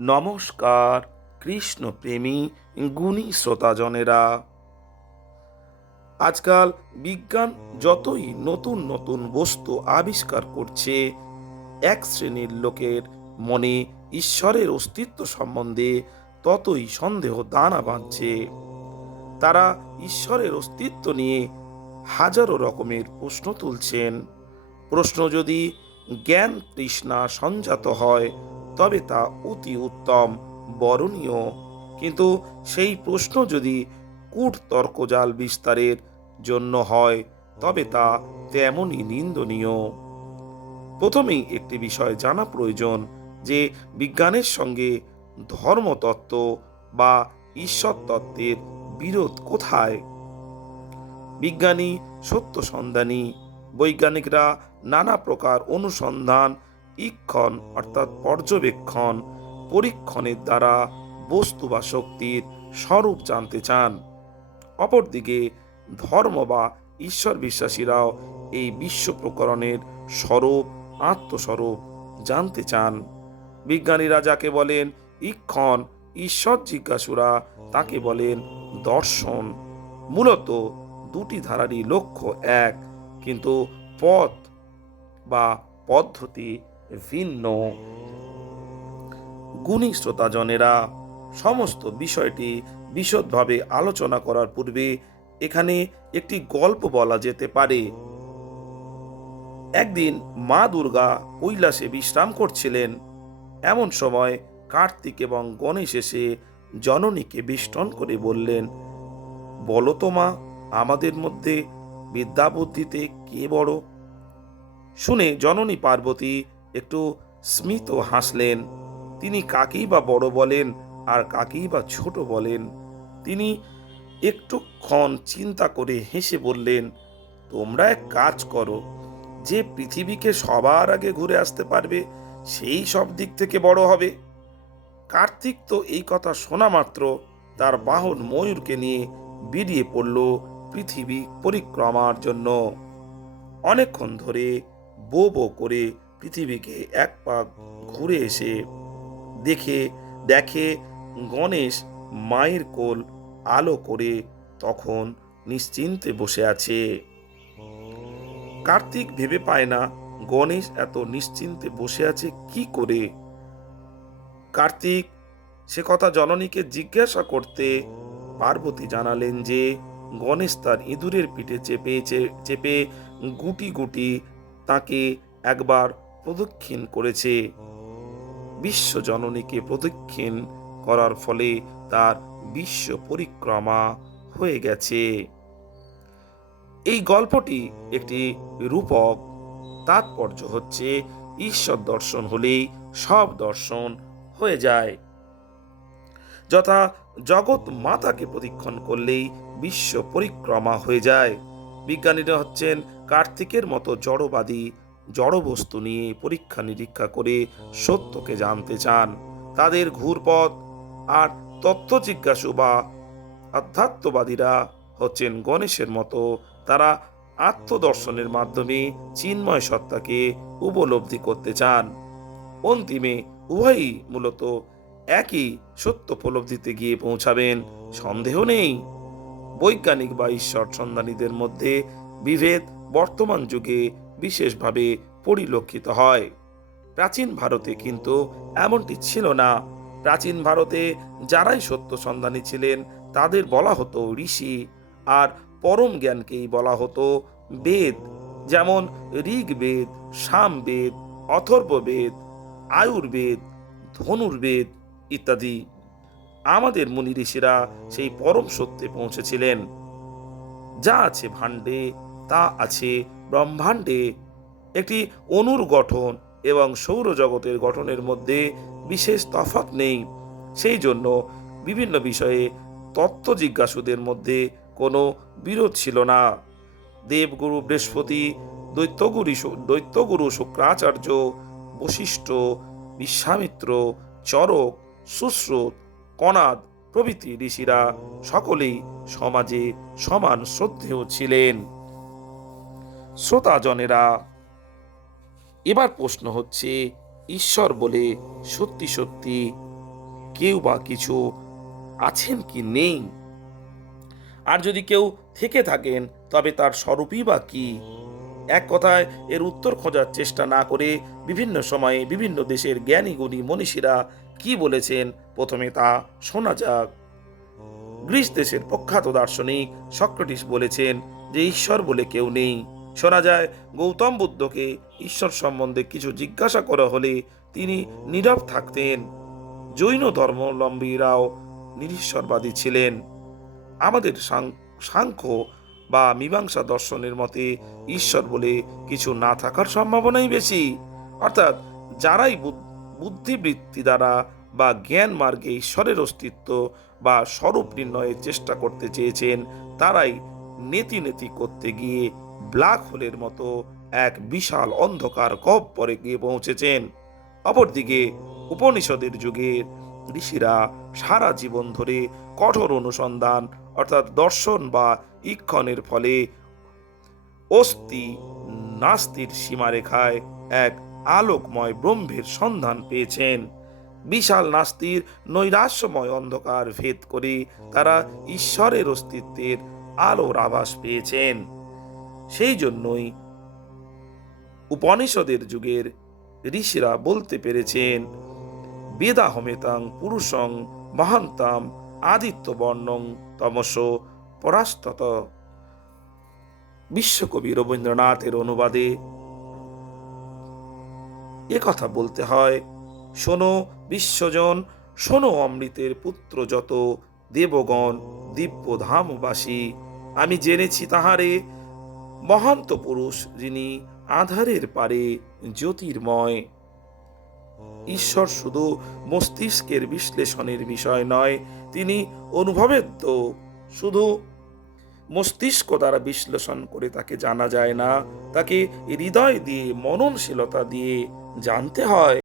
নমস্কার, কৃষ্ণপ্রেমী গুণী শ্রোতাজনেরা। আজকাল বিজ্ঞান যতই নতুন নতুন বস্তু আবিষ্কার করছে, এক শ্রেণির লোকের মনে ঈশ্বরের অস্তিত্ব সম্বন্ধে ততই সন্দেহ দানা বাঁধছে। তারা ঈশ্বরের অস্তিত্ব নিয়ে হাজারো রকমের প্রশ্ন তুলছেন। প্রশ্ন যদি জ্ঞান তৃষ্ণা সঞ্জাত হয় তবে তা অতি উত্তম, বরণীয়। কিন্তু সেই প্রশ্ন যদি কূট তর্কজাল বিস্তারের জন্য হয়, তবে তা তেমনই নিন্দনীয়। প্রথমেই একটি বিষয় জানা প্রয়োজন যে বিজ্ঞানের সঙ্গে ধর্মতত্ত্ব বা ঈশ্বর তত্ত্বের বিরোধ কোথায়? বিজ্ঞানী, সত্য সন্ধানী, বৈজ্ঞানিকরা নানা প্রকার অনুসন্ধান ইক্ষণ, অর্থাৎ পর্যবেক্ষণ, পরীক্ষণের দ্বারা বস্তু বা শক্তির স্বরূপ জানতে চান। অপরদিকে, ধর্ম বা ঈশ্বর বিশ্বাসীরাও এই বিশ্ব প্রকরণের স্বরূপ, আত্মস্বরূপ জানতে চান। বিজ্ঞানীরা যাকে বলেন ইক্ষণ, ঈশ্বর জিজ্ঞাসুরা, তাকে বলেন দর্শন। মূলত দুটি ধারারই লক্ষ্য এক, কিন্তু পথ বা পদ্ধতি ভিন্ন। গুণী শ্রোতাজনেরা সমস্ত বিষয়টি বিশদভাবে আলোচনা করার পূর্বে এখানে একটি গল্প বলা যেতে পারে। একদিন মা দুর্গা কৈলাসে বিশ্রাম করছিলেন। এমন সময় কার্তিক এবং গণেশ এসে জননীকে বিষ্টন করে বললেন, বলো তো মা, আমাদের মধ্যে বিদ্যা বুদ্ধিতে কে বড়? শুনে জননী পার্বতী একটু স্মিত হাসলেন। তিনি কাকেই বা বড় বলেন আর কাকেই বা ছোট বলেন? তিনি একটুক্ষণ চিন্তা করে হেসে বললেন, তোমরা এক কাজ করো, যে পৃথিবীকে সবার আগে ঘুরে আসতে পারবে, সেই সব দিক থেকে বড় হবে। কার্তিক তো এই কথা শোনা মাত্র, তার বাহন ময়ূরকে নিয়ে বেরিয়ে পড়ল পৃথিবী পরিক্রমার জন্য। অনেকক্ষণ ধরে বো বো করে পৃথিবীকে এক পাক ঘুরে এসে দেখে দেখে গণেশ মায়ের কোল আলো করে তখন নিশ্চিন্তে বসে আছে। কার্তিক ভেবে পায় না গণেশ এত নিশ্চিন্তে বসে আছে কি করে? কার্তিক সে কথা জননীকে জিজ্ঞাসা করতে পার্বতী জানালেন যে, গণেশ তার ইঁদুরের পিঠে চেপে চেপে গুটি গুটি তাকে একবার প্রদক্ষিণ করেছে। বিশ্ব জননীকে প্রদক্ষিণ করার ফলে তার বিশ্ব পরিক্রমা হয়ে গেছে। এই গল্পটি একটি রূপক। তাৎপর্য হচ্ছে, ঈশ্বর দর্শন হলেই সব দর্শন হয়ে যায়। যথা জগৎ মাতাকে প্রদক্ষিণ করলেই বিশ্ব পরিক্রমা হয়ে যায়। বিজ্ঞানীরা হচ্ছেন কার্তিকের মতো জড়বাদী জড়বস্তু নিয়ে পরীক্ষা নিরীক্ষা করে সত্যকে জানতে চান। তাদের ঘুরপথ আর তত্ত্ব জিজ্ঞাসু বা আধ্যাত্মবাদীরা হচ্ছেন গণেশের মতো। তারা আত্মদর্শনের মাধ্যমে চিন্ময় সত্তাকে উপলব্ধি করতে চান। অন্তিমে উভয়ই মূলত একই সত্য উপলব্ধিতে গিয়ে পৌঁছাবেন। সন্দেহ নেই। বৈজ্ঞানিক বা ঈশ্বর সন্ধানীদের মধ্যে বিভেদ বর্তমান যুগে বিশেষভাবে পরিলক্ষিত হয়। প্রাচীন ভারতে কিন্তু এমনটি ছিল না। প্রাচীন ভারতে যারাই সত্য সন্ধানী ছিলেন, তাদের বলা হতো ঋষি আর পরম জ্ঞানকেই বলা হতো বেদ। যেমন ঋগ্বেদ, সামবেদ, অথর্ববেদ, আয়ুর্বেদ, ধনুর্বেদ ইত্যাদি। আমাদের মুনি ঋষিরা সেই পরম সত্যে পৌঁছেছিলেন। যা আছে ভাণ্ডে, তা আছে ব্রহ্মাণ্ডে একটি অণুর গঠন এবং সৌরজগতের গঠনের মধ্যে বিশেষ তফাৎ নেই। সেই জন্য বিভিন্ন বিষয়ে তত্ত্ব জিজ্ঞাসুদের মধ্যে কোনো বিরোধ ছিল না। দেবগুরু বৃহস্পতি, দৈত্যগুরু দৈত্যগুরু শুক্রাচার্য, বশিষ্ঠ, বিশ্বামিত্র, চরক সুশ্রুত কনাদ প্রভৃতি ঋষিরা সকলেই সমাজে সমান শ্রদ্ধেয় ছিলেন। শ্রোতাজনেরা, এবার প্রশ্ন হচ্ছে, ঈশ্বর বলে সত্যি সত্যি কেউ বা কিছু আছেন কি নেই? আর যদি কেউ থেকে থাকেন, তবে তার স্বরূপই বা কি? এক কথায়, এর উত্তর খোঁজার চেষ্টা না করে বিভিন্ন সময়ে বিভিন্ন দেশের জ্ঞানী গুণী মনীষীরা কি বলেছেন, প্রথমে তা শোনা যাক। গ্রিস দেশের প্রখ্যাত দার্শনিক সক্রেটিস বলেছেন যে, ঈশ্বর বলে কেউ নেই। শোনা যায়, গৌতম বুদ্ধকে ঈশ্বর সম্বন্ধে কিছু জিজ্ঞাসা করা হলে তিনি নীরব থাকতেন। জৈন ধর্মাবলম্বীরাও নিরীশ্বরবাদী ছিলেন। আমাদের সাংখ্য বা মীমাংসা দর্শনের মতে ঈশ্বর বলে কিছু না থাকার সম্ভাবনাই বেশি। অর্থাৎ যারাই বুদ- বুদ্ধিবৃত্তি দ্বারা বা জ্ঞান মার্গে ঈশ্বরের অস্তিত্ব বা স্বরূপ নির্ণয়ের চেষ্টা করতে চেয়েছেন, তারাই নেতি নেতি করতে গিয়ে ব্ল্যাক হোলের মতো এক বিশাল অন্ধকার পরে গিয়ে পৌঁছেছেন। অপরদিকে উপনিষদের যুগের ঋষিরা সারা জীবন ধরে কঠোর অনুসন্ধান, অর্থাৎ দর্শন বা ইক্ষণের ফলে অস্থি নাস্তির সীমারেখায় এক আলোকময় ব্রহ্মের সন্ধান পেয়েছেন। বিশাল নাস্তির নৈরাশ্যময় অন্ধকার ভেদ করে তারা ঈশ্বরের অস্তিত্বের আলোর আভাস পেয়েছেন। সেই জন্যই উপনিষদের যুগের ঋষিরা বলতে পেরেছেন, বেদাহমেতাং পুরুষং মহান্তাম আদিত্য বর্ণং তমস পরাস্তত। বিশ্বকবি রবীন্দ্রনাথের অনুবাদে এ কথা বলতে হয়, শোনো বিশ্বজন, শোনো অমৃতের পুত্র যত দেবগণ দিব্য ধামবাসী আমি জেনেছি তাহারে মহান্ত পুরুষ যিনি আধারের পারে জ্যোতির্ময়। ঈশ্বর শুধু মস্তিষ্কের বিশ্লেষণের বিষয় নয়, তিনি অনুভবের তো শুধু মস্তিষ্ক দ্বারা বিশ্লেষণ করে তাকে জানা যায় না, তাকে হৃদয় দিয়ে, মননশীলতা দিয়ে জানতে হয়।